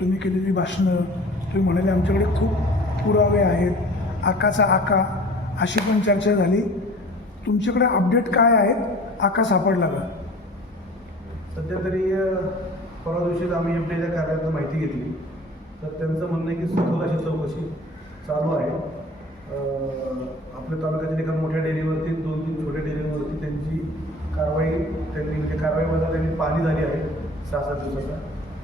तुम्ही केलेली भाषणं, तुम्ही म्हणाले आमच्याकडे खूप पुरावे आहेत, आकाचा आका अशी पण चर्चा झाली. तुमच्याकडे अपडेट काय आहेत? आका सापडला का? सध्या तरी परवा दिवशीच आम्ही एमटीच्या कार्यालयात माहिती घेतली, तर त्यांचं म्हणणं आहे की सखोल अशी चौकशी चालू आहे. आपल्या तालुक्यातील एका मोठ्या डेअरीवरती 2-3 छोट्या डेअरीवरती त्यांची कारवाईमध्ये त्यांनी पाहणी झाली आहे 6-7 दिवसाचा.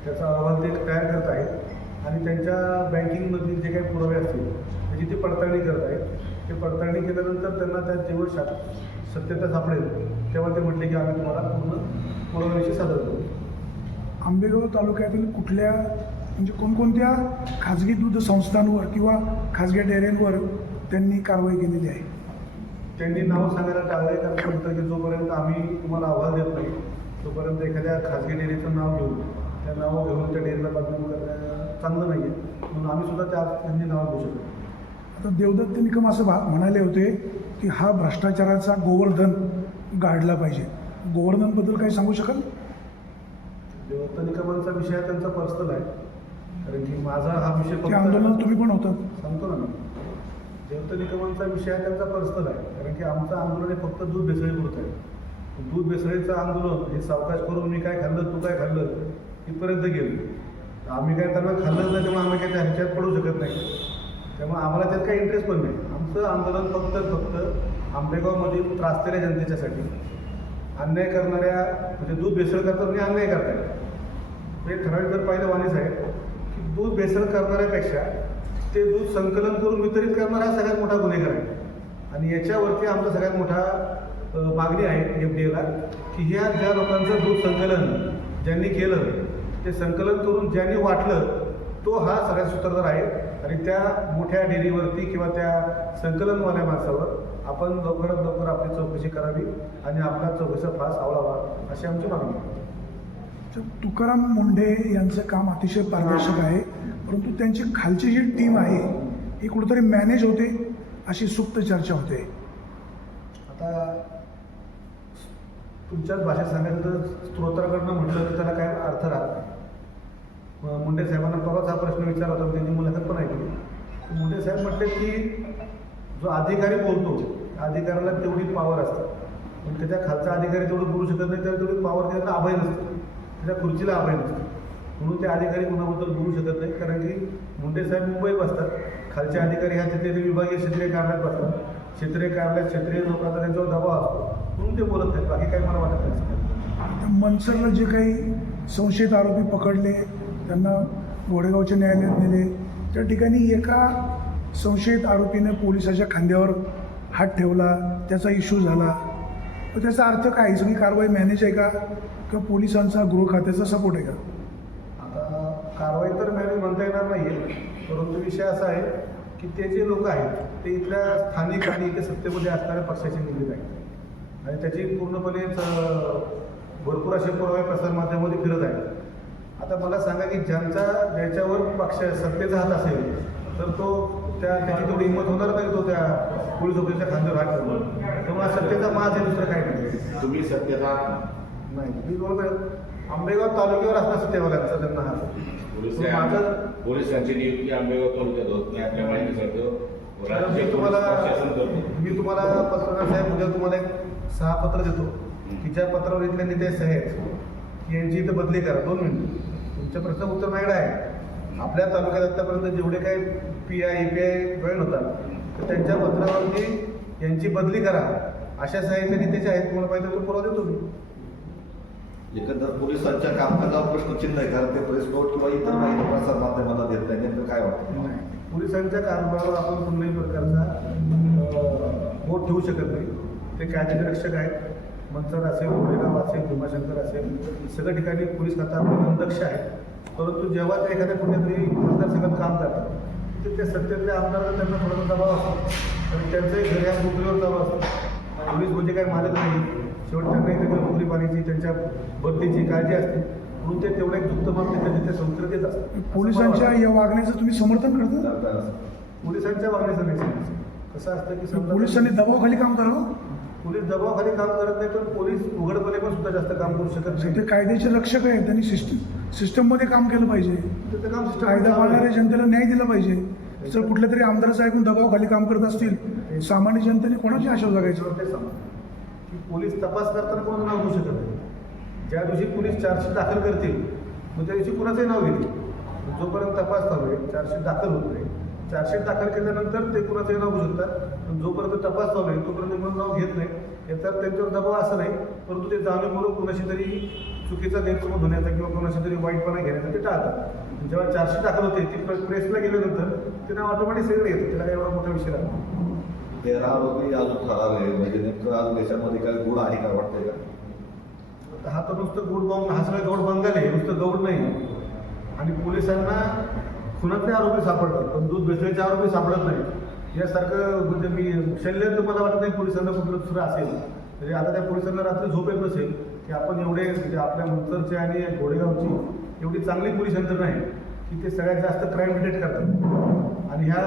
त्याचा अहवाल ते तयार करत आहेत आणि त्यांच्या बँकिंगमधील जे काही पुरावे असतील त्याची ते पडताळणी करत आहेत. ते पडताळणी केल्यानंतर त्यांना त्या जेव्हा सत्यता सापडेल तेव्हा ते म्हटले की आम्ही तुम्हाला पूर्ण पुराव्याविषयी सादर करू. आंबेगाव तालुक्यातील कुठल्या म्हणजे कोणकोणत्या खाजगी दूध संस्थांवर किंवा खाजगी डेअऱ्यांवर त्यांनी कारवाई केलेली आहे? त्यांनी नाव सांगायला टाळले, कारण म्हणतं की जोपर्यंत आम्ही तुम्हाला अहवाल देत नाही तोपर्यंत एखाद्या खाजगी डेअरीचं नाव घेऊन त्या नाव घेऊन त्या डेअरीला बदनाम करणं चांगलं नाही आहे, म्हणून आम्ही सुद्धा त्यांनी नाव घेऊ शकतो. आता देवदत्त निकम असं म्हणाले होते की हा भ्रष्टाचाराचा गोवर्धन गाडला पाहिजे. गोवर्धनबद्दल काही सांगू शकाल? देवदत्त निकमांचा विषय त्यांचा पर्सनल आहे, कारण की माझा हा विषय ते आंदोलन तुम्ही पण होतात. सांगतो ना मी. देवदत्त निकमांचा विषय त्यांचा पर्सनल आहे, कारण की आमचं आंदोलन हे फक्त दूध भेसळीपुरतं आहे. दूध भेसळीचं आंदोलन हे सावकाश करून मी काय खाल्लं तू काय खाल्लं इथपर्यंत गेलं. आम्ही काय त्यांना खाल्लंच नाही, त्यामुळे आम्ही काय त्या ह्याच्यात पडू शकत नाही. त्यामुळे आम्हाला त्यात काही इंटरेस्ट पण नाही. आमचं आंदोलन फक्त आंबेगावमधील त्रासलेल्या जनतेच्यासाठी, अन्याय करणाऱ्या म्हणजे दूध भेसळ करताना अन्याय करताय. हे ठराविक जर पाहिलं वाणीच आहे की दूध भेसळ करणाऱ्यापेक्षा ते दूध संकलन करून वितरित करणारा हा सगळ्यात मोठा गुन्हेगार आहे. आणि याच्यावरती आमचा सगळ्यात मोठा मागणी आहे एफडीएला की ह्या ज्या लोकांचं दूध संकलन ज्यांनी केलं ते संकलन करून ज्यांनी वाटलं तो हा सगळ्यात सूत्रधार आहे. आणि त्या मोठ्या डेअरीवरती किंवा त्या संकलनवाल्या माणसावर आपण लवकरात लवकर आपली चौकशी करावी आणि आपला चौकशीचा फास आवळावा अशी आमची मागणी आहे. तुकाराम मुंढे यांचं काम अतिशय पारदर्शक आहे, परंतु त्यांची खालची जी टीम आहे ही कुठेतरी मॅनेज होते अशी सुप्त चर्चा होते. आता तुमच्याच भाषेत सांगायचं तर स्त्रोत्राकडनं म्हटलं तर त्याला काय अर्थ राहत नाही. मुंडे साहेबांना परवाच हा प्रश्न विचारला होता, त्यांची मुलाखत पण ऐकली. मुंडे साहेब म्हटले की जो अधिकारी बोलतो अधिकाऱ्याला तेवढी पॉवर असते, पण त्याच्या खालचा अधिकारी तेवढं बोलू शकत नाही, त्याला तेवढी पॉवर त्याला अभय नसते, त्याच्या खुर्चीला अभय नसते. म्हणून ते अधिकारी कोणाबद्दल बोलू शकत नाही, कारण की मुंडे साहेब मुंबईत बसतात, खालचे अधिकारी ह्या तिथे विभागीय क्षेत्रीय कार्यालयात बसतात. क्षेत्रीय कार्यालयात क्षेत्रीय लोकांचा त्यांच्यावर दबाव असतो म्हणून ते बोलत नाही. बाकी काही मला वाटत नाही. मनसरला जे काही संशयित आरोपी पकडले त्यांना गोडेगावच्या न्यायालयात नेले, त्या ठिकाणी एका संशयित आरोपीने पोलिसाच्या खांद्यावर हात ठेवला, त्याचा इश्यू झाला. तर त्याचा अर्थ काय? सगळी कारवाई मॅनेज आहे का किंवा पोलिसांचा गृह खात्याचा सपोर्ट आहे का? आता कारवाई तर मॅनेज म्हणता येणार नाही आहे, परंतु विषय असा आहे की ते जे लोक आहेत ते इथल्या स्थानिक आणि इथे सत्तेमध्ये असणाऱ्या पक्षाचे निगडीत आहेत आणि त्याची पूर्णपणे भरपूर असे पुरावे प्रसारमाध्यमामध्ये फिरत आहेत. आता मला सांगा की ज्याच्यावर पक्ष सत्तेचा हात असेल तर तो त्याची तेवढी हिंमत होणार नाही, तो त्या पोलीस ऑफिसच्या खांद्यावर हात ठेवणार. त्यामुळे सत्तेचा माज आहे, दुसरं काही नाही. तुम्ही सत्तेचा नाही, मी बोलतोय आंबेगाव तालुक्यावर असणार सत्तेवाल्यांचा त्यांना हात. पोलिसांची नियुक्ती आंबेगाव तालुक्यात होत नाही आपल्या माहितीसाठी. मी तुम्हाला पत्रकार साहेब उद्या तुम्हाला एक 6 पत्र देतो की ज्या पत्रावर इथल्या नेते सह्या आहेत की यांची इथं बदली करा. 2 मिनिट तुमच्या प्रश्न उत्तर माझ्याकडे आहे. आपल्या तालुक्यात आतापर्यंत जेवढे काही PI EPI जॉईन होतात तर त्यांच्या पत्रावरती यांची बदली करा अशा सह्याच्या नेत्याचे आहेत. तुम्हाला पाहिजे तो पुरावा देतो मी. एकंदर पोलिसांच्या कामकाजावर प्रश्नचिन्ह आहे, कारण ते प्रेस नोट किंवा इतर माहिती प्रसार माध्यमाला देत नाही. नेमकं काय वाटतं? नाही, पोलिसांच्या कारभारावर आपण कुठल्याही प्रकारचा बोट ठेवू शकत नाही. ते कायद्याचे रक्षक आहेत. मनसर असेल, गोरेगाव असेल, भीमाशंकर असेल, सगळ्या ठिकाणी पोलीस खाता आपल्याला दक्ष आहे. परंतु जेव्हा ते एखाद्या कुठेतरी मतदारसंघात काम करतात तर त्या सत्तेतल्या आमदारांना त्यांना थोडासा दबाव असतो, कारण त्यांचंही घर या नोकरीवर दबाव असतो. पोलीस म्हणजे काही मालक नाही, शेवट त्यांनाही त्याच्या नोकरी पाण्याची त्यांच्या भरतीची काळजी असते, म्हणून ते तेवढं एक दुप्तमान तिथे संस्कृत देत असतात. पोलिसांच्या या वागण्याचं तुम्ही समर्थन करता? पोलिसांच्या वागण्याचं नाही समजतं. कसं असतं की पोलिसांनी दबावाखाली काम करावं. पोलीस दबावाखाली काम करत नाही, पण पोलीस उघडपणे पण सुद्धा जास्त काम करू शकत नाही. ते कायद्याचे रक्षक आहेत, त्यांनी सिस्टममध्ये काम केलं पाहिजे. त्याचं काम system कायदा चालू आहे. पाळणाऱ्या जनतेला न्याय दिला पाहिजे. जर कुठल्या तरी आमदाराचं ऐकून दबावाखाली काम करत असतील, सामान्य जनतेने कोणाची आशा जगायचं? ते सांगा की पोलीस तपास करताना कोणाचं नाव घेऊ शकत नाही. ज्या दिवशी पोलीस चार्जशीट दाखल करतील मग त्या दिवशी कुणाचंही नाव घेतील. जोपर्यंत तपास चालू आहे, चार्जशीट दाखल होत नाही. चार्जशीट दाखल केल्यानंतर ते कुणाचंही नाव घेऊ शकतात. पण जोपर्यंत तपास चालू आहे तोपर्यंत कोणाचं नाव घेत नाही. याचा त्यांच्यावर दबाव असं नाही, परंतु ते जाणूनपूर्वक कोणाशी तरी चुकीचा गैरसमज होण्याचा किंवा कोणाशी तरी वाईटपणा घेण्याचा ते टाळतात. जेव्हा चार्जशीट दाखल होते ती प्रेसला गेल्यानंतर ते नाव ऑटोमॅटिक सगळं येतं. त्याला काही एवढा मोठा विषय राहतो. 13 आरोपी अजून फरार आहे, म्हणजे नेमकं आज देशामध्ये काही गुण आहे का वाटतंय का? हा तर नुसतं गौड बॉम्ब, हा सगळं गौड बंगाल आहे, नुसतं गौड नाही. आणि पोलिसांना खुनातले आरोपी सापडतात पण दूध भेसळीचे आरोपी सापडत नाही. यासारखं म्हणजे मी शल्य तर मला वाटत नाही पोलिसांना कुठलं दुसरं असेल. म्हणजे आता त्या पोलिसांना रात्री झोप येत नसेल की आपण एवढे म्हणजे आपल्या मंतरचे आणि घोडेगावची एवढी चांगली पोलीस यंत्रणा आहे की ते सगळ्यात जास्त क्राईम डिटेक्ट करतात. आणि ह्या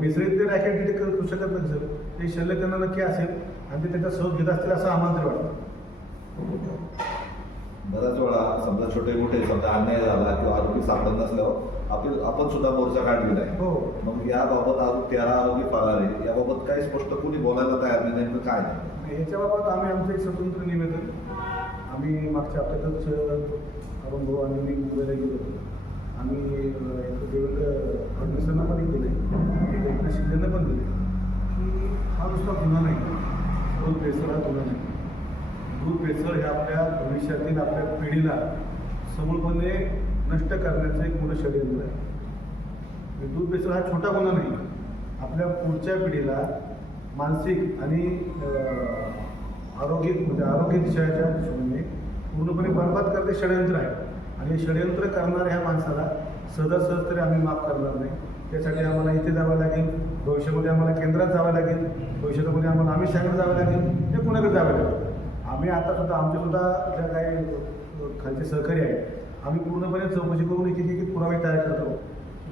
भेसळीतले रॅकेट डिटेक्ट करू शकत नाही सर. ते शल्य त्यांना नक्की असेल आणि ते त्याचा शोध घेत असतील असं आम्हाला तरी वाटतं. बऱ्याच वेळा समजा छोटे मोठे समजा अन्याय झाला किंवा आरोपी सापडत नसल्यावर आपण सुद्धा मोर्चा काढलेला आहे. हो. मग याबाबत अजून 13 आरोपी फरार आहे, याबाबत काही स्पष्ट कोणी बोलायला तयार नाही, नेमकं काय नाही? याच्याबाबत आम्ही आमचं एक स्वतंत्र निवेदन आम्ही मागच्या हप्त्यातच अरुण भाऊ आणि मी मुंबईला गेलो होतो. आम्ही एक देवेंद्र फडणवीसांना पण दिलं आहे, एक एकनाथ शिंदेंना पण दिलं की हा नुसता गुन्हा नाही, दूध भेसळ हा गुन्हा नाही. दूध भेसळ हे आपल्या भविष्यातील आपल्या पिढीला समूळपणे नष्ट करण्याचं एक मोठं षडयंत्र आहे. दूध भेसळ हा छोटा गुन्हा नाही, आपल्या पुढच्या पिढीला मानसिक आणि आरोग्य म्हणजे आरोग्य दिशाच्या हिशोबाने पूर्णपणे बरबाद करते षडयंत्र आहे. आणि षडयंत्र करणाऱ्या ह्या माणसाला सहजासहज तरी आम्ही माफ करणार नाही. त्यासाठी आम्हाला इथे जावं लागेल, भविष्यामध्ये आम्हाला केंद्रात जावं लागेल, भविष्यामध्ये आम्हाला आम्ही शाळेत जावं लागेल, ते पुण्याकडे जावं लागेल. आम्ही आता सुद्धा आमच्यासुद्धा ज्या काही खालचे सहकारी आहेत आम्ही पूर्णपणे चौकशी करून एक एक पुरावे तयार करतो.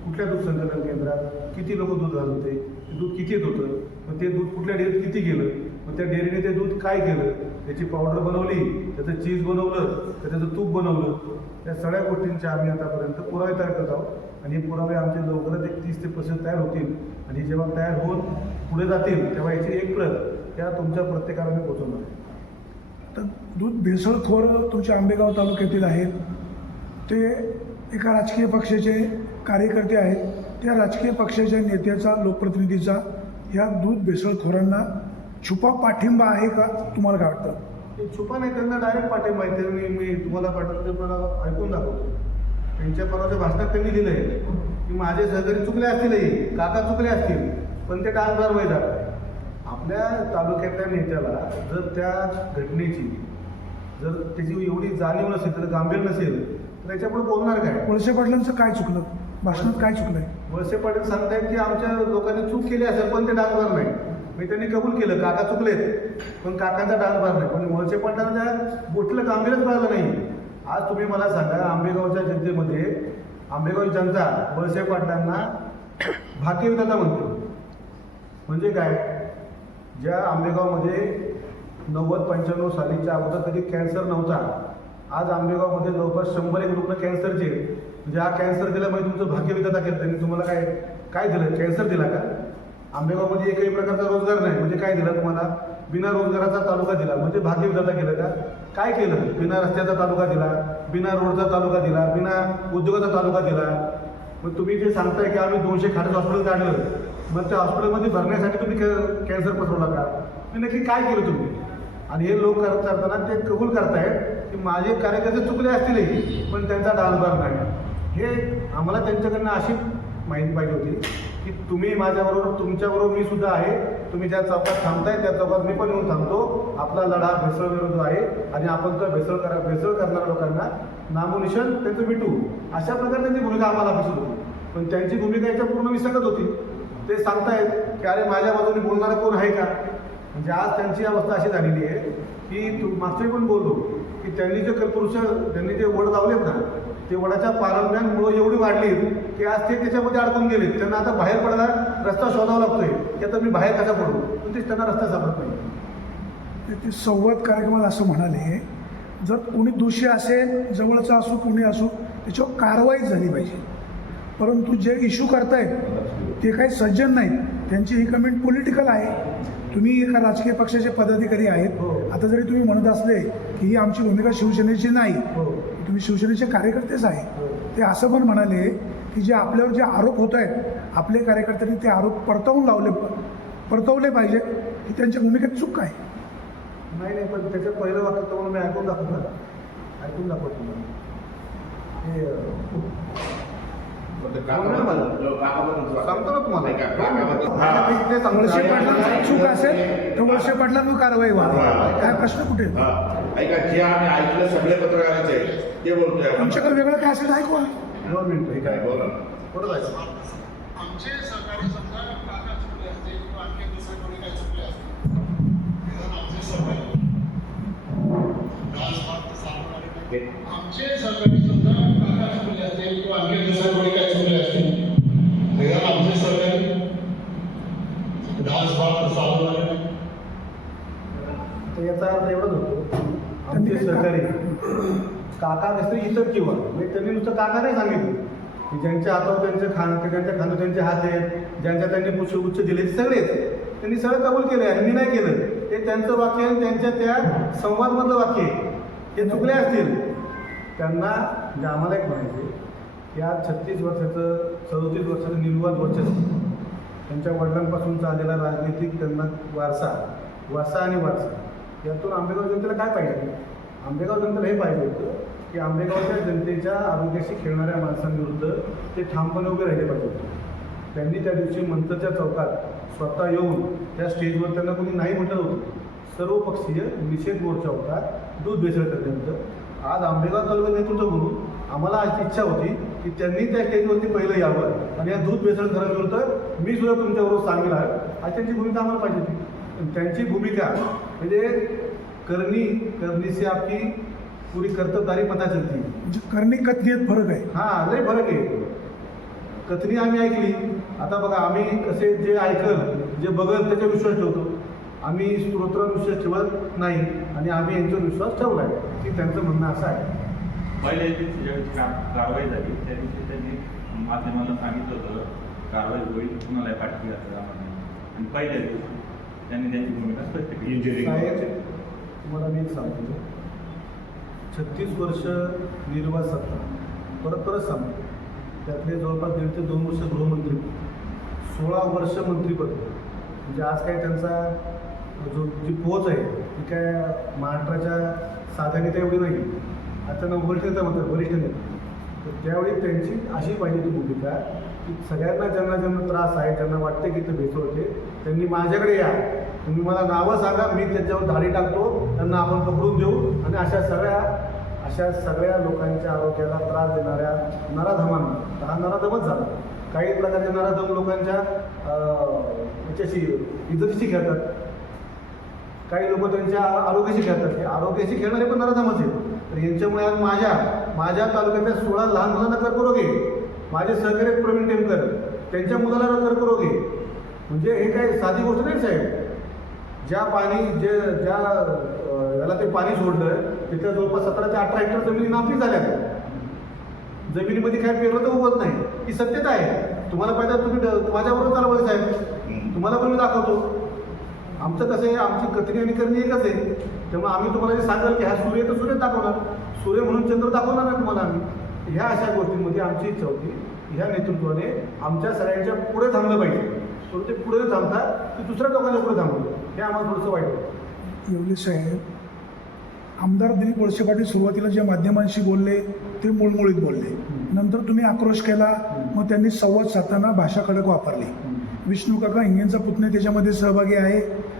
कुठल्या दूध संकलन केंद्रात किती लोक दूध घालत होते, ते दूध किती येत होतं, मग ते दूध कुठल्या डेअरीत किती गेलं, मग त्या डेअरीने ते दूध काय केलं, त्याची पावडर बनवली, त्याचं चीज बनवलं, त्याचं तूप बनवलं, त्या सगळ्या गोष्टींचे आम्ही आतापर्यंत पुरावे तयार करत आहोत. आणि हे पुरावे आमचे लवकरच एक 30 ते 35 तयार होतील. आणि जेव्हा तयार होऊन पुढे जातील तेव्हा याची एक प्रत त्या तुमच्या प्रत्येकाला मी पोहोचवणार आहे. तर दूध भेसळखोर तुमच्या आंबेगाव तालुक्यातील आहेत, ते एका राजकीय पक्षाचे कार्यकर्ते आहेत. त्या राजकीय पक्षाच्या नेत्याचा, लोकप्रतिनिधीचा या दूध भेसळखोरांना छुपा पाठिंबा आहे का, तुम्हाला काय वाटतं? ते छुपा नाही, त्यांना डायरेक्ट पाठिंबा आहे. ते मी तुम्हाला पाठवतो, ते मला ऐकून दाखवतो. त्यांच्या परवाच्या भाषणात त्यांनी लिहिलं आहे की माझे सहकारी चुकले असतील, काका चुकले असतील, पण ते डागदार मैदान. आपल्या तालुक्यातल्या नेत्याला जर त्या घटनेची जर त्याची एवढी जाणीव नसेल, तर गांभीर्य नसेल, तर त्याच्यापुढे बोलणार काय? वळसे पाटलांचं काय चुकलं, भाषणात काय चुकलंय? वळसे पाटील सांगतायत की आमच्या लोकांनी चूक केली असेल पण ते डागदार नाही. मी त्यांनी कबूल केलं काका चुकलेत, पण काकांचा डागदार नाही. पण वळसे पाटलांना त्या गोष्टीला गांभीर्यच कळलं नाही. आज तुम्ही मला सांगा, आंबेगावच्या जनतेमध्ये आंबेगावची जनता वळसे पाटलांना भाग्यविधाता म्हणते. म्हणजे काय? ज्या आंबेगावमध्ये 90-95 सालीच्या अगोदर कधी कॅन्सर नव्हता, आज आंबेगावमध्ये जवळपास 100 रुग्ण कॅन्सरचे. म्हणजे हा कॅन्सर दिल्यामुळे तुमचं भाग्यविधाता केलं त्यांनी. तुम्हाला काय दिलं? कॅन्सर दिला का? आंबेगावमध्ये एकही प्रकारचा रोजगार नाही, म्हणजे काय दिला तुम्हाला? बिना रोजगाराचा तालुका दिला, म्हणजे भाग्यविधाता केलं का? काय केलं? बिना रस्त्याचा तालुका दिला, बिना रोडचा तालुका दिला, बिना उद्योगाचा तालुका दिला. मग तुम्ही जे सांगताय की आम्ही 200 खाटं हॉस्पिटल काढलं, मग त्या हॉस्पिटलमध्ये भरण्यासाठी तुम्ही कॅन्सर पसरवला का? नक्की काय केलं तुम्ही? आणि हे लोक करताना ते कबूल करतायत की माझे कार्यकर्ते चुकले असतील पण त्यांचा डागदार नाही. हे आम्हाला त्यांच्याकडनं अशी माहिती पाहिजे होती की तुम्ही माझ्याबरोबर, तुमच्याबरोबर मी सुद्धा आहे. तुम्ही ज्या चौकात थांबताय त्या चौकात मी पण येऊन थांबतो. आपला लढा भेसळ विरोध आहे आणि आपण तर भेसळ करणाऱ्या लोकांना नामोनिशान त्यांचं मिटू, अशा प्रकारे त्यांची भूमिका आम्हाला अपेक्षित होती. पण त्यांची भूमिका याच्या पूर्ण विसंगत होती. ते सांगतायत की अरे माझ्या बाजूने बोलणारा कोण आहे का? म्हणजे आज त्यांची अवस्था अशी झालेली आहे की मागचे पण बोललो की त्यांनी त्यांनी जे वड लावलेत ना, ते वडाच्या पारंब्यांमुळे एवढी वाढली की आज ते त्याच्यामध्ये अडकून गेले. त्यांना आता बाहेर पडायला रस्ता शोधावा लागतोय की आता मी बाहेर कसा पडू, पण ते त्यांना रस्ता सापडत नाही. ते संवाद कार्यक्रमात असं म्हणाले, जर कोणी दोषी असेल, जवळचा असो कोणी असो, त्याच्यावर कारवाई झाली पाहिजे. परंतु जे इश्यू करतायत ते काही सज्जन नाहीत, त्यांची ही कमेंट पॉलिटिकल आहे. तुम्ही एका राजकीय पक्षाचे पदाधिकारी आहेत. हो. आता जरी तुम्ही म्हणत असले की ही आमची भूमिका शिवसेनेची नाही, हो. तुम्ही शिवसेनेचे कार्यकर्तेच आहे. हो. ते असं पण म्हणाले की जे आपल्यावर जे आरोप होत आहेत आपले कार्यकर्त्यांनी ते आरोप परतवले पाहिजे की त्यांच्या भूमिकेत चूक आहे. नाही पण त्याचं पहिलं वाक्य तुम्हाला मी ऐकून दाखवतो ना, ऐकून दाखवतो तुम्हाला. हे सांगतो ना तुम्हाला. ते सांगतो. वळसे पाटलांची चूक असेल तर वळसे पाटलांवर कारवाई व्हावी, काय प्रश्न कुठे? ऐका, जे आम्ही ऐकलं सगळे पत्रकारांचे ते बोलतोय आपण. तुमच्याकडे वेगळं काय असेल तर ऐकवा. 2 मिनिटं. हे काय बोला. बरोबर आहे. आमचे सहकारी समजा काका चुकले असते किंवा आणखी दुसरे कोणी काही चुकले असते, निदान आमचे सहकारी आमचे सहकारी समजा काका चुकले असते किंवा आणखी दुसरे कोणी काही चुकले असते, निदान आमचे सहकारी डान्स बार चालू लागले. तर याचा अर्थ एवढंच होतो, आमचे सहकारी काका नसते इतर किंवा म्हणजे त्यांनी नुसतं काका नाही सांगितलं की ज्यांच्या हातावर त्यांचे ज्यांच्या खांद्यावर त्यांचे हात आहेत, ज्यांच्या त्यांनी पुष्पगुच्छ दिले ते सगळेच त्यांनी सगळं कबूल केले आणि मी नाही केलं. ते त्यांचं वाक्य आणि त्यांच्या त्या संवादमधलं वाक्य आहे. ते चुकले असतील त्यांना म्हणजे आम्हाला एक म्हणायचे की आज 36 वर्षाचं 37 वर्षाचं निर्वाद वर्चस्व त्यांच्या वडिलांपासूनचा आलेला राजनीतिक त्यांना वारसा आणि वारसा यातून आंबेगाव जनतेला काय पाहिजे? आंबेगाव जनतेला हे पाहिजे होतं की आंबेगावच्या जनतेच्या आरोग्याशी खेळणाऱ्या माणसांविरुद्ध ते ठामपणे उभे राहिले पाहिजे होते. त्यांनी त्या दिवशी मंचच्या चौकात स्वतः येऊन त्या स्टेजवर त्यांना कोणी नाही म्हटलं होतं. सर्वपक्षीय निषेध मोर्चा होता दूध भेसळ करण्यानंतर. आज आंबेगाव तालुका नेतृत्व म्हणून आम्हाला आज इच्छा होती की त्यांनी त्या स्टेजवरती पहिलं यावं आणि या दूध भेसळ करण्याविरुद्ध मी सुद्धा तुमच्याबरोबर सामील आहे आज त्यांची भूमिका आम्हाला पाहिजे होती. त्यांची भूमिका म्हणजे करनी से आपकी पुरी कर्तबदारी पता चलती. म्हणजे करणी कथनीत फरक आहे. हां, लय फरक आहे. कथनी आम्ही ऐकली. आता बघा आम्ही कसे जे ऐकल जे बघल त्याच्यावर विश्वास ठेवतो. आम्ही स्तोत्रावर विश्वास ठेवत नाही आणि आम्ही यांच्यावर विश्वास ठेवला आहे की त्यांचं म्हणणं असं आहे. पहिल्या दिवशी ज्यावेळी कारवाई झाली त्या दिवशी त्यांनी माध्यमाला सांगितलं होतं कारवाई होईल, कुणाला पाठिंबा घातला आणि पहिल्या दिवशी त्यांनी त्यांची भूमिका स्पष्ट केली. साहेब तुम्हाला मी एक सांगतो, 36 वर्ष निर्वाद सत्ता परत सांगतो, त्यातले जवळपास 1.5 ते 2 वर्ष गृहमंत्री, 16 वर्ष मंत्रिपद. म्हणजे आज काय त्यांचा जी पोच आहे ती काय महाराष्ट्राच्या साध्या नेत्या एवढी नाही. आज त्यांना वरिष्ठ नेता म्हणतात, वरिष्ठ नेता. तर त्यावेळी त्यांची अशी पाहिजे ती भूमिका की सगळ्यांना ज्यांना त्रास आहे, ज्यांना वाटते की ते भेसळ होते, त्यांनी माझ्याकडे या, तुम्ही मला नावं सांगा, मी त्याच्यावर धाडी टाकतो, त्यांना आपण पकडून देऊ आणि अशा सगळ्या लोकांच्या आरोग्याला त्रास देणाऱ्या नराधमांना, हा नराधमच झाला. काही प्रकारचे नराधम लोकांच्या याच्याशी इज्जतीशी खेळतात, काही लोक त्यांच्या आरोग्याशी खेळतात. हे आरोग्याशी खेळणारे पण नराधमच आहेत. तर यांच्यामुळे आज माझ्या तालुक्यातल्या 16 लहान मुलांना कर्करोग आहे. माझे सहकारी प्रवीण टेमकर त्यांच्या मुलाला कर्करोग आहे. म्हणजे हे काही साधी गोष्ट नाही साहेब. ज्या याला ते पाणी सोडलं तिथं जवळपास 17 ते 18 हेक्टर जमिनी नापीक झाल्या. जमिनीमध्ये काय पेरलं तर उगवत नाही, ही सत्यता आहे. तुम्हाला पाहिजे तुम्ही माझ्याबरोबर चालवलं साहेब, तुम्हाला पण मी दाखवतो. आमचं कसं आहे, आमची कथनी आणि करणी एकच आहे. त्यामुळे आम्ही तुम्हाला जे सांगाल की हा सूर्य तर सूर्य दाखवणार, सूर्य म्हणून चंद्र दाखवणार नाही तुम्हाला आम्ही. ह्या अशा गोष्टींमध्ये आमची इच्छा होती ह्या नेतृत्वाने आमच्या सगळ्यांच्या पुढे थांबलं पाहिजे. तर ते पुढे थांबतात की दुसऱ्या लोकांच्या पुढे थांबलं, हे आम्हाला थोडंसं वाईट होतं. येवले साहेब, आमदार दिलीप वळसे पाटील सुरुवातीला ज्या माध्यमांशी बोलले ते मुळमुळीत बोलले. नंतर तुम्ही आक्रोश केला, मग त्यांनी संवाद साधताना भाषा कडक वापरली. विष्णू काका हिंगेंचा पुतणे त्याच्यामध्ये सहभागी आहे,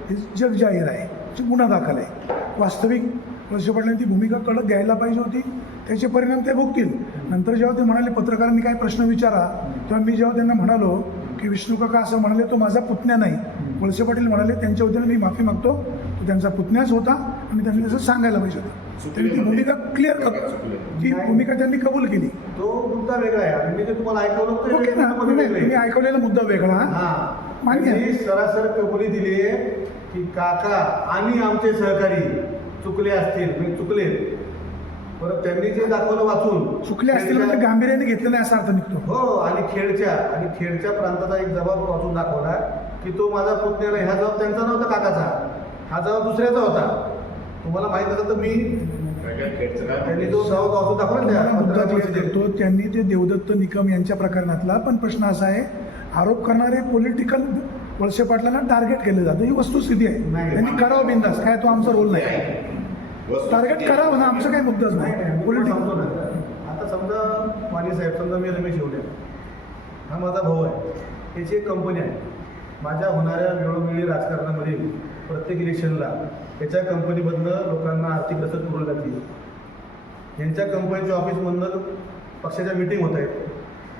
हे जग जाहीर आहे, गुन्हा दाखल आहे. वास्तविक वळसे पाटलांनी ती भूमिका कडक घ्यायला पाहिजे होती. त्याचे परिणाम ते भोगतील. नंतर जेव्हा ते म्हणाले पत्रकारांनी काय प्रश्न विचारा, तेव्हा मी जेव्हा त्यांना म्हणालो की विष्णू काका असं म्हणाले तो माझा पुतण्या नाही, वळसे पाटील म्हणाले त्यांच्या वतीने मी माफी मागतो, तो त्यांचा पुतण्याच होता आणि त्यांनी तसं सांगायला पाहिजे होतं. त्यांनी ती भूमिका क्लिअर ती भूमिका त्यांनी कबूल केली. तो मुद्दा वेगळा आहे आणि मी जे तुम्हाला ऐकवलं ते ओके ना, तुम्ही ऐकवलेला मुद्दा वेगळा. मान्य आहे. सरासर कबुली दिली की काका आणि आमचे सहकारी चुकले असतील, म्हणजे चुकले. परत त्यांनी जे दाखवलं वाचून चुकले असतील म्हणजे गांभीर्याने घेतलं नाही असा अर्थ निघतो. हो, आणि खेडच्या प्रांताचा एक जबाब वाचून दाखवला की तो माझा पुतण्या नाही, हा जबाब त्यांचा नव्हता काकाचा, हा जबाब दुसऱ्याचा होता. तुम्हाला माहित असेल तर मी त्यांनी जो जबाब वाचून दाखवला तुम्हाला त्या मुद्दा पत्राच्या जे वरती. करतो त्यांनी ते देवदत्त निकम यांच्या प्रकरणातला, पण प्रश्न असा आहे आरोप करणारे पॉलिटिकल वळसे पाटलांना टार्गेट केलं जातं, ही वस्तुस्थिती आहे. नाही. त्यांनी करावं बिंदास, काय तो आमचा रोल नाही. टार्गेट करावं ना, आमचा काही मुद्दाच नाही, नाही. मी पॉलिटिकल सांगतो ना. आता समजा माने साहेब, समजा मी रमेश येवले, हा माझा भाऊ आहे, त्याची एक कंपनी आहे. माझ्या होणाऱ्या वेळोवेळी राजकारणामध्ये प्रत्येक इलेक्शनला त्याच्या कंपनीमधनं लोकांना आर्थिक रसद पुरवली जाते. यांच्या कंपनीच्या ऑफिसमधनं पक्षाच्या मीटिंग होत आहेत.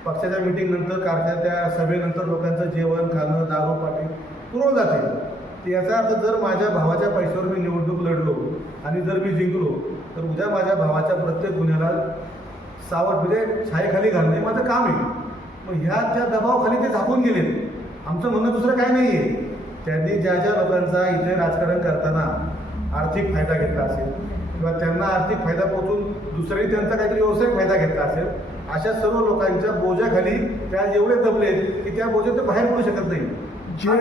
पक्षाच्या मीटिंगनंतर त्या सभेनंतर लोकांचं जेवण खाणं दारू पाटी पुरवलं जाते. तर याचा अर्थ जर माझ्या भावाच्या पैशावर मी निवडणूक लढलो आणि जर मी जिंकलो तर उद्या माझ्या भावाच्या प्रत्येक गुन्ह्याला सावट म्हणजे छायेखाली घालणे माझं काम आहे. मग ह्या दबावाखाली ते झाकून गेले. आमचं म्हणणं दुसरं काय नाही आहे. त्यांनी ज्या लोकांचा इथे राजकारण करताना आर्थिक फायदा घेतला असेल किंवा त्यांना आर्थिक फायदा पोचून दुसऱ्याही त्यांचा काहीतरी व्यावसायिक फायदा घेतला असेल, अशा सर्व लोकांच्या बोजाखाली त्या एवढे दबले की त्या बोजात ते बाहेर पडू शकत नाही. जे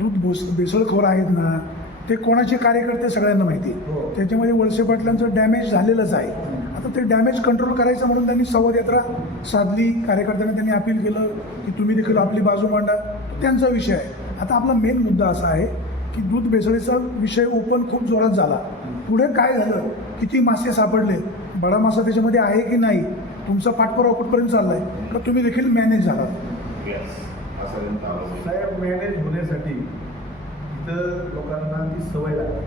दूध भेसळखोर आहेत ना, ते कोणाचे कार्यकर्ते सगळ्यांना माहिती. हो. त्याच्यामध्ये वळसे पाटलांचं डॅमेज झालेलंच आहे. आता ते डॅमेज कंट्रोल करायचं म्हणून त्यांनी संवाद यात्रा साधली. कार्यकर्त्यांनी त्यांनी अपील केलं की तुम्ही देखील आपली बाजू मांडा. त्यांचा विषय आहे. आता आपला मेन मुद्दा असा आहे की दूध भेसळीचा विषय ओपन खूप जोरात झाला. पुढे काय झालं, किती मासे सापडले, बडा मासा त्याच्यामध्ये आहे की नाही, तुमचा पाठपुरावा कुठपर्यंत चाललाय का तुम्ही देखील मॅनेज झाला. साहेब, मॅनेज होण्यासाठी इथं लोकांना ती सवय लागते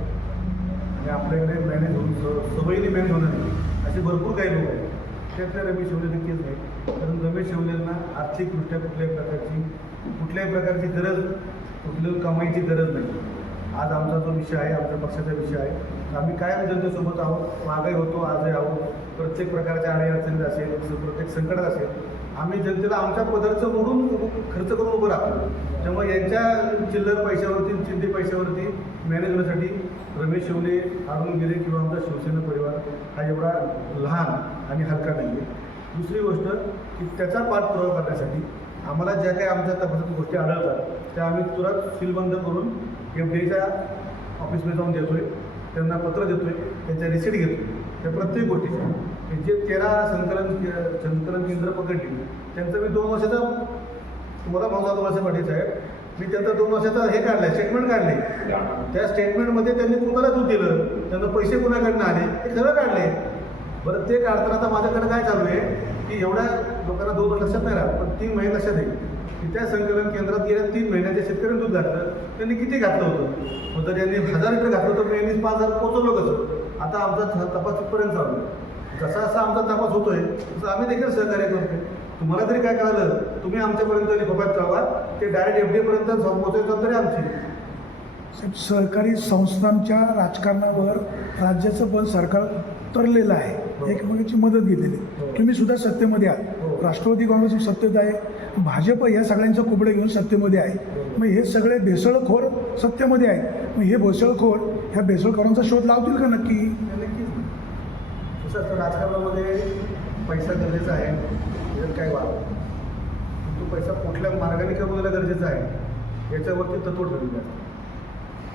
आणि आपल्याकडे मॅनेज होऊन सवयीने मॅनेज होणार नाही असे भरपूर काही लोक आहेत. त्यातल्या रमेश शेवले नक्कीच नाही. कारण रमेश शेवलेंना आर्थिकदृष्ट्या कुठल्याही प्रकारची गरज, कुठली कमाईची गरज नाही. आज आमचा जो विषय आहे, आमच्या पक्षाचा विषय आहे, आम्ही कायम जनतेसोबत आहोत. मागही होतो, आजही आहोत. प्रत्येक प्रकारच्या अडीअडचणीत असेल, प्रत्येक संकटात असेल, आम्ही जनतेला आमच्या पदरचं मोडून खर्च करून उभं राहतो. त्यामुळे यांच्या चिल्लर पैशावरती, चिंदी पैशावरती मॅनेज होण्यासाठी रमेश शेवले, अरुण गिरे किंवा आमचा शिवसेना परिवार हा एवढा लहान आणि हलका नाही आहे. दुसरी गोष्ट की त्याचा पाठपुरावा करण्यासाठी आम्हाला ज्या काही आमच्या तपासात गोष्टी आढळतात त्या आम्ही तुरंत सीलबंद करून FDIच्या ऑफिसमध्ये जाऊन देतो आहे. त्यांना पत्र देतो आहे, त्यांच्या रिसिट घेतो आहे. त्या प्रत्येक गोष्टीच्या जे 13 संकलन केंद्र पकडली त्यांचं मी 2 वर्षाचा, तुम्हाला भाऊ वर्ष पाटील साहेब, मी त्यांचा 2 वर्षाचा हे काढला आहे, स्टेटमेंट काढले. त्या स्टेटमेंटमध्ये त्यांनी कोणाला दूध दिलं, त्यांना पैसे कोणाकडनं आले ते सगळं काढले. बरं, ते काढताना आता माझ्याकडे काय चालू आहे की एवढ्या लोकांना 2 वर्ष लक्षात नाही राहत, पण 3 महिने लक्षात आहे की त्या संकलन केंद्रात गेल्या 3 महिन्याच्या शेतकऱ्यांनी दूध घातलं. त्यांनी किती घातलं होतं? मग तर यांनी 1000 लिटर घातलं होतं, यांनी 5000 पोचवलं कसं? आता आमचा तपास तिथपर्यंत चालू आहे. जसा आमचा तपास होतोय तसं आम्ही देखील सहकार्य करतोय. तुम्हाला तरी काय कळालं, तुम्ही आमच्यापर्यंत लिफाफ्यात कळवा, ते डायरेक्ट FDIपर्यंत पोहोचायचं तरी आमची. सहकारी संस्थांच्या राजकारणावर राज्याचं बल सरकार उतरलेलं आहे. एकमेकांची मदत घेतलेली. तुम्ही सुद्धा सत्तेमध्ये आहात, राष्ट्रवादी काँग्रेस सत्तेत आहे, भाजप या सगळ्यांचं कुबडे घेऊन सत्तेमध्ये आहे. मग हे सगळे भेसळखोर सत्तेमध्ये आहेत. मग हे भेसळखोर ह्या भेसळखोरांचा शोध लावतील का नक्की? नक्कीच. कसं असतं राजकारणामध्ये पैसा गरजेचा आहे, याच्यात काय वाद नाही. पण तो पैसा कुठल्या मार्गाने कमवलेला गरजेचा आहे याच्यावरती तत्व ठरलेलं आहे.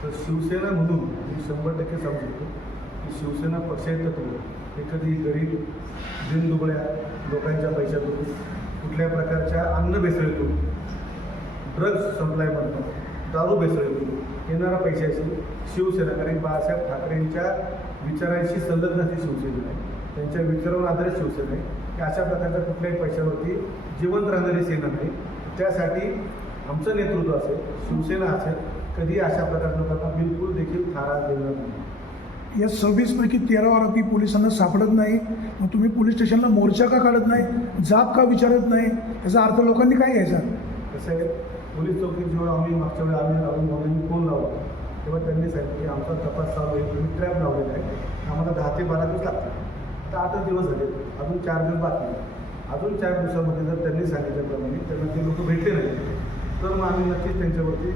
तर शिवसेना म्हणून मी 100% सांगू शकतो की शिवसेना पक्षाचे तत्व कधी गरीब दिनदुबळ्या लोकांच्या पैशातून, कुठल्या प्रकारच्या अन्न भेसळीतून, ड्रग्ज सप्लाय म्हणतो, दारू भेसळीतून येणाऱ्या पैशाची शिवसेना, कारण बाळासाहेब ठाकरेंच्या विचारांशी संलग्न असलेली शिवसेना आहे, त्यांच्या विचारावर आधारित शिवसेना आहे की अशा प्रकारच्या कुठल्याही पैशावरती जिवंत राहणारी सेना नाही. त्यासाठी आमचं नेतृत्व असेल, शिवसेना असेल, कधी अशा प्रकारच्या लोकांना बिलकुल देखील थारा देणार नाही. या 26 पैकी 13 आरोपी पोलिसांना सापडत नाही. मग तुम्ही पोलीस स्टेशनला मोर्चा का काढत नाही, जाब का विचारत नाही? याचा अर्थ लोकांनी काय घ्यायचा? कसं आहे, पोलीस चौकीत जेव्हा आम्ही मागच्या वेळी आम्ही फोन लावतो तेव्हा त्यांनी सांगितलं की आमचा तपास चालू आहे, तुम्ही ट्रॅप लावलेला आहे, आम्हाला 10 ते 12 दिवस लागतात. आता 8 दिवस झाले, अजून 4 दिवस बाकी. अजून 4 दिवसामध्ये जर त्यांनी सांगितल्याप्रमाणे त्यांना ते लोक भेटले नाही तर मग आम्ही नक्कीच त्यांच्यावरती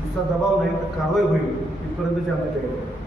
नुसता दबाव नाही तर कारवाई होईल इथपर्यंतची आमची तयारी आहे.